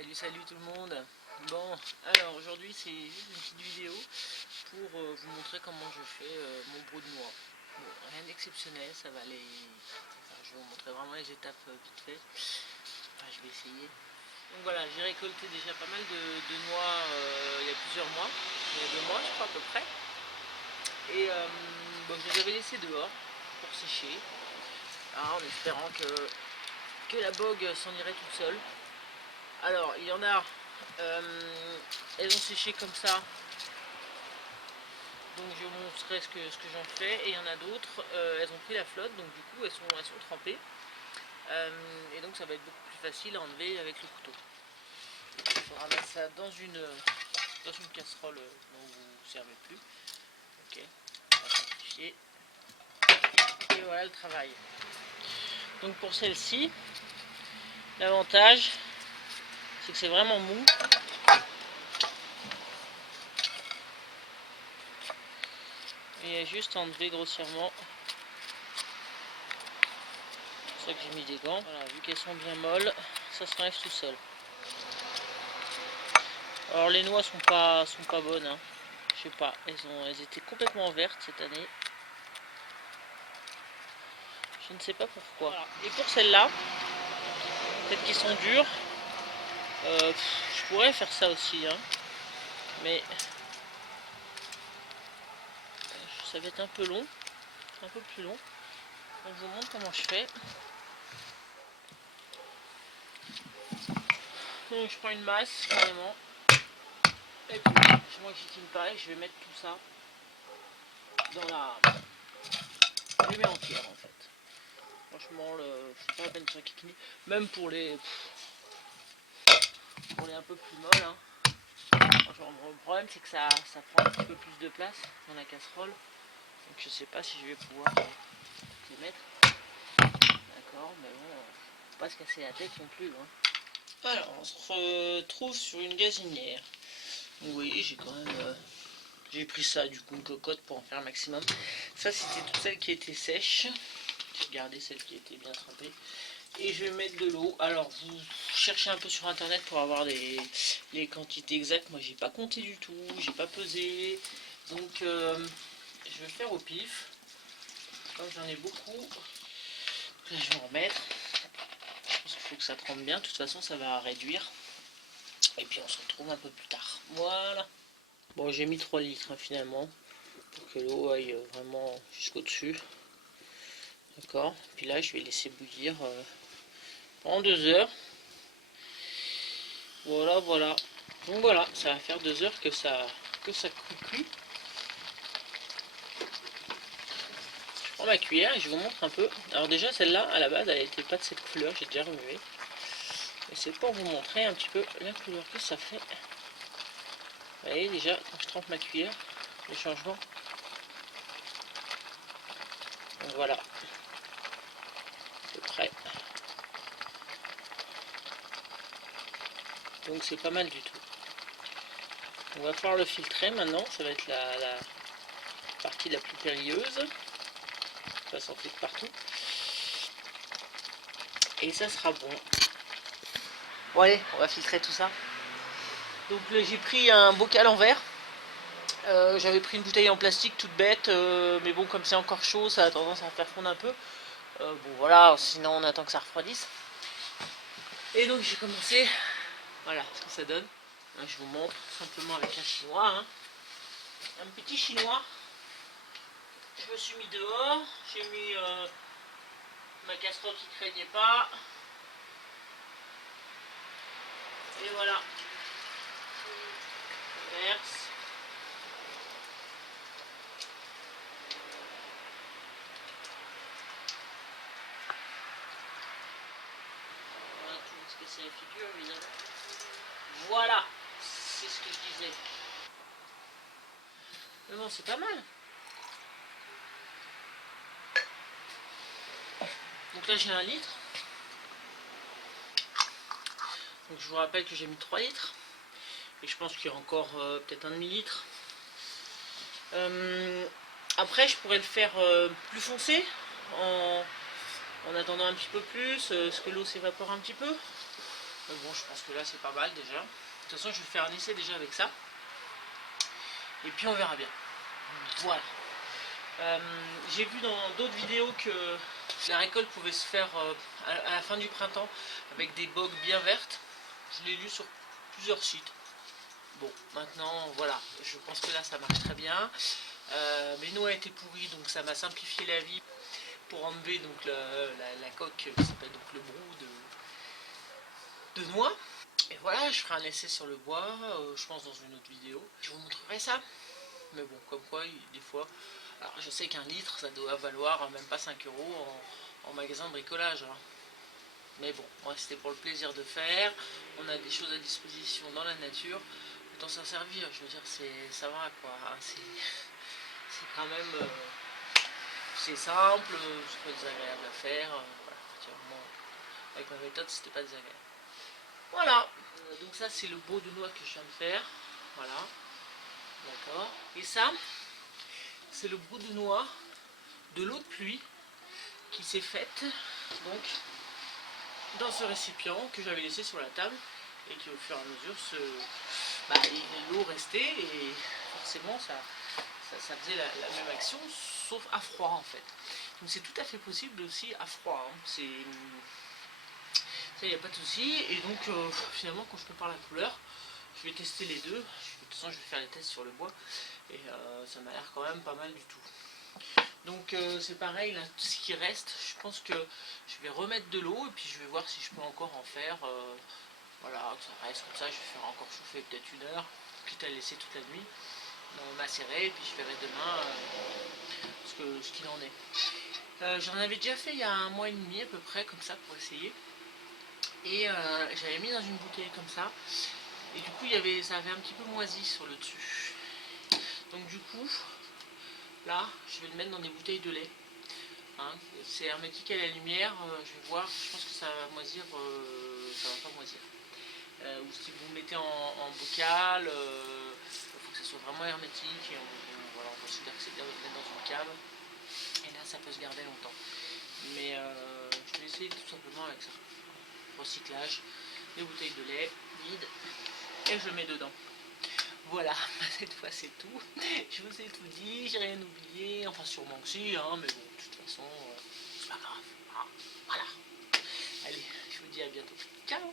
Salut tout le monde. Bon, alors aujourd'hui c'est juste une petite vidéo pour vous montrer comment je fais mon brou de noix. Bon, rien d'exceptionnel, ça va aller. Enfin, je vais vous montrer vraiment les étapes vite fait. Enfin, je vais essayer. Donc voilà, j'ai récolté déjà pas mal de noix il y a plusieurs mois. Il y a 2 mois, je crois à peu près. Et bon, je les avais laissées dehors pour sécher. En espérant que la bogue s'en irait toute seule. Alors, il y en a, elles ont séché comme ça, donc je vous montrerai ce que j'en fais. Et il y en a d'autres, elles ont pris la flotte, donc du coup elles sont trempées. Et donc ça va être beaucoup plus facile à enlever avec le couteau. Il faudra mettre ça dans une casserole dont vous ne servez plus. Ok, on va simplifier. Et voilà le travail. Donc pour celle-ci, l'avantage, c'est que c'est vraiment mou. Et juste enlever grossièrement. C'est pour ça que j'ai mis des gants. Voilà, vu qu'elles sont bien molles, ça s'enlève tout seul. Alors les noix sont pas bonnes, hein. Je sais pas, elles étaient complètement vertes cette année. Je ne sais pas pourquoi. Voilà. Et pour celles-là, peut-être qu'ils sont durs. Je pourrais faire ça aussi, hein. Mais ça va être un peu long, un peu plus long. Donc je vous montre comment je fais. Donc je prends une masse carrément. Et puis je m'enquiquine pas et je vais mettre tout ça dans la. Je les mets entière en fait. Franchement, c'est pas la peine de s'enquiquiner. Même pour les un peu plus molles. Hein. Franchement, le problème c'est que ça prend un petit peu plus de place dans la casserole. Donc je sais pas si je vais pouvoir les mettre. D'accord, mais bon, faut pas se casser la tête non plus. Hein. Alors, on se retrouve sur une gazinière. Vous voyez, j'ai quand même. J'ai pris ça, du coup, une cocotte pour en faire un maximum. Ça, c'était toutes celles qui étaient sèches. J'ai gardé celles qui étaient bien trempées. Et je vais mettre de l'eau. Alors, vous cherchez un peu sur internet pour avoir les quantités exactes. Moi, j'ai pas compté du tout, j'ai pas pesé. Donc, je vais faire au pif. Comme j'en ai beaucoup, là, je vais en remettre. Je pense qu'il faut que ça trempe bien. De toute façon, ça va réduire. Et puis, on se retrouve un peu plus tard. Voilà. Bon, j'ai mis 3 litres hein, finalement. Pour que l'eau aille vraiment jusqu'au dessus. D'accord. Puis là, je vais laisser bouillir pendant 2 heures. Voilà, voilà. Donc voilà, ça va faire 2 heures que ça cuit. Je prends ma cuillère et je vous montre un peu. Alors déjà, celle-là, à la base, elle n'était pas de cette couleur. J'ai déjà remué. Et c'est pour vous montrer un petit peu la couleur que ça fait. Vous voyez déjà, quand je trempe ma cuillère, les changements. Donc voilà. À peu près. Donc c'est pas mal du tout. On va falloir le filtrer maintenant, ça va être la partie la plus périlleuse. Ça va sortir de partout. Et ça sera bon. Bon allez, on va filtrer tout ça. Donc là j'ai pris un bocal en verre. J'avais pris une bouteille en plastique toute bête, mais bon comme c'est encore chaud, ça a tendance à faire fondre un peu. Bon voilà, sinon on attend que ça refroidisse. Et donc j'ai commencé, voilà ce que ça donne. Là, je vous montre simplement avec un chinois. Hein. Un petit chinois. Je me suis mis dehors, j'ai mis ma casserole qui ne craignait pas. Et voilà. Je verse. Voilà, tout ce que c'est la figure évidemment. Voilà, c'est ce que je disais. Mais bon, c'est pas mal. Donc là j'ai 1 litre. Donc je vous rappelle que j'ai mis 3 litres. Et je pense qu'il y a encore peut-être un demi-litre. Après je pourrais le faire plus foncé en attendant un petit peu plus, ce que l'eau s'évapore un petit peu. Mais bon, je pense que là c'est pas mal déjà. De toute façon, je vais faire un essai déjà avec ça. Et puis on verra bien. Voilà. J'ai vu dans d'autres vidéos que la récolte pouvait se faire à la fin du printemps avec des bogues bien vertes. Je l'ai lu sur plusieurs sites. Bon, maintenant, voilà, je pense que là ça marche très bien. Mes noix étaient pourries, donc ça m'a simplifié la vie pour enlever donc la coque qui s'appelle donc le brou de noix. Et voilà, je ferai un essai sur le bois, je pense dans une autre vidéo. Je vous montrerai ça. Mais bon, comme quoi, des fois... Alors je sais qu'un litre, ça doit valoir même pas 5 € en magasin de bricolage. Hein. Mais bon, moi c'était pour le plaisir de faire. On a des choses à disposition dans la nature. Autant s'en servir, je veux dire, ça va quoi. C'est quand même... c'est simple, c'est pas désagréable à faire. Voilà, avec ma méthode, c'était pas désagréable. Voilà, donc ça c'est le beau de noix que je viens de faire. Voilà, d'accord. Et ça, c'est le brou de noix de l'eau de pluie qui s'est faite donc dans ce récipient que j'avais laissé sur la table et qui au fur et à mesure l'eau restait et forcément ça faisait la même action sauf à froid en fait. Donc c'est tout à fait possible aussi à froid. Hein. Ça il n'y a pas de souci. Et donc finalement quand je compare la couleur, je vais tester les deux. De toute façon je vais faire les tests sur le bois et ça m'a l'air quand même pas mal du tout. Donc c'est pareil, là, tout ce qui reste, je pense que je vais remettre de l'eau et puis je vais voir si je peux encore en faire. Voilà, que ça reste comme ça, je vais faire encore chauffer peut-être 1 heure, quitte à laisser toute la nuit macérer et puis je verrai demain ce qu'il en est. J'en avais déjà fait il y a 1 mois et demi à peu près, comme ça, pour essayer. Et j'avais mis dans une bouteille comme ça. Et du coup, ça avait un petit peu moisi sur le dessus. Donc du coup... Là, je vais le mettre dans des bouteilles de lait. Hein, c'est hermétique à la lumière. Je vais voir. Je pense que ça va moisir. Ça va pas moisir. Ou si vous le mettez en bocal, il faut que ça soit vraiment hermétique. Et voilà, on considère que c'est bien de le mettre dans une cave. Et là, ça peut se garder longtemps. Mais je vais essayer tout simplement avec ça. Recyclage, des bouteilles de lait vides. Et je mets dedans. Voilà, cette fois c'est tout. Je vous ai tout dit, j'ai rien oublié. Enfin sûrement que si, hein, mais bon, de toute façon, c'est pas grave. Voilà. Allez, je vous dis à bientôt. Ciao.